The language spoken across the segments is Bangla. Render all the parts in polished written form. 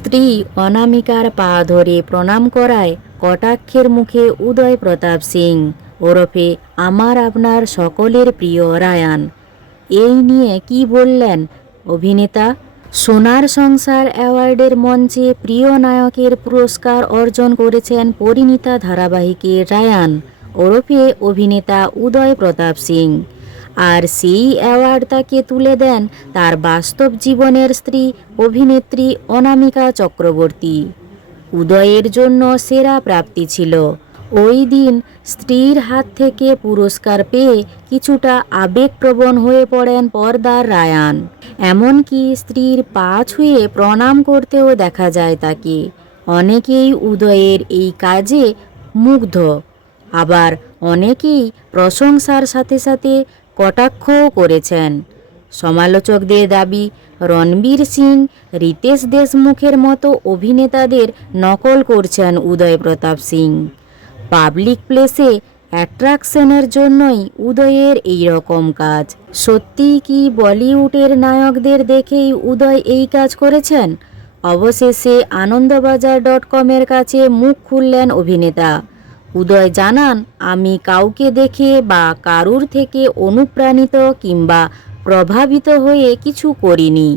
স্ত্রী অনামিকার পা ধরে প্রণাম করায় কটাক্ষের মুখে উদয় প্রতাপ সিং ওরফে আমার আপনার সকলের প্রিয় রায়ান। এই নিয়ে কি বললেন অভিনেতা? সোনার সংসার অ্যাওয়ার্ডের মঞ্চে প্রিয় নায়কের পুরস্কার অর্জন করেছেন পরিণীতা ধারাবাহিকের রায়ান ওরফে অভিনেতা উদয় প্রতাপ সিং। আর সেই অ্যাওয়ার্ড তাকে তুলে দেন তার বাস্তব জীবনের স্ত্রী অভিনেত্রী অনামিকা চক্রবর্তী। উদয়ের জন্য সেরা প্রাপ্তি ছিল। ওই দিন স্ত্রীর হাত থেকে পুরস্কার পেয়ে কিছুটা আবেগপ্রবণ হয়ে পড়েন পর্দার রায়ান। এমনকি স্ত্রীর পা ছুঁয়ে প্রণাম করতেও দেখা যায় তাকে। অনেকেই উদয়ের এই কাজে মুগ্ধ, আবার অনেকেই প্রশংসার সাথে সাথে কটাক্ষও করেছেন। সমালোচকদের দাবি, রণবীর সিং, রিতেশ দেশমুখের মতো অভিনেতাদের নকল করছেন উদয় প্রতাপ সিং। পাবলিক প্লেসে অ্যাট্রাকশনের জন্যই উদয়ের এই রকম কাজ। সত্যিই কি বলিউডের নায়কদের দেখেই উদয় এই কাজ করেছেন? অবশেষে আনন্দবাজার.com-এর কাছে মুখ খুললেন অভিনেতা। উদয় জানান, আমি কাউকে দেখে বা কারুর থেকে অনুপ্রাণিত কিংবা প্রভাবিত হয়ে কিছু করিনি।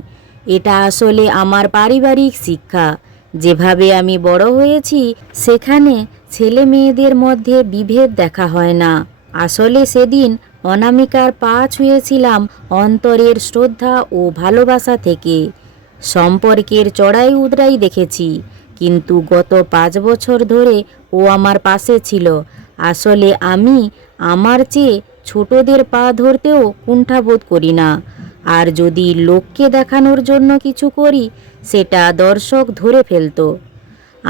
এটা আসলে আমার পারিবারিক শিক্ষা। যেভাবে আমি বড় হয়েছি সেখানে ছেলে মেয়েদের মধ্যে বিভেদ দেখা হয় না। আসলে সেদিন অনামিকার পা ছুঁয়েছিলাম অন্তরের শ্রদ্ধা ও ভালোবাসা থেকে। সম্পর্কের চড়াই উতরাই দেখেছি, কিন্তু গত 5 বছর ধরে ও আমার পাশে ছিল। আসলে আমি আমার চেয়ে ছোটদের পা ধরতেও কুণ্ঠাবোধ করি না। আর যদি লোককে দেখানোর জন্য কিছু করি সেটা দর্শক ধরে ফেলতো।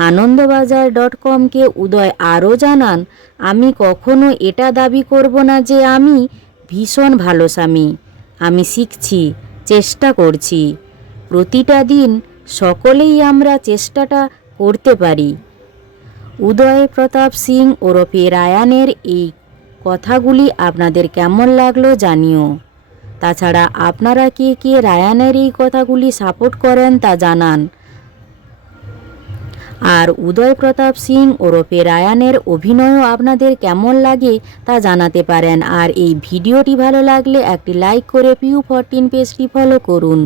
আনন্দবাজার.com-কে উদয় আরও জানান, আমি কখনো এটা দাবি করব না যে আমি ভীষণ ভালো স্বামী। আমি শিখছি, চেষ্টা করছি। প্রতিটা দিন সকলেই আমরা চেষ্টাটা করতে পারি। উদয় প্রতাপ সিং ওরফে রায়ানের এই কথাগুলি আপনাদের কেমন লাগলো জানিও। তাছাড়া আপনারা কে কে রায়ানের এই কথাগুলি সাপোর্ট করেন তা জানান। আর উদয় প্রতাপ সিং ওরফে রায়ানের অভিনয়ও আপনাদের কেমন লাগে তা জানাতে পারেন। আর এই ভিডিওটি ভালো লাগলে একটি লাইক করে PU14 পেজটি ফলো করুন।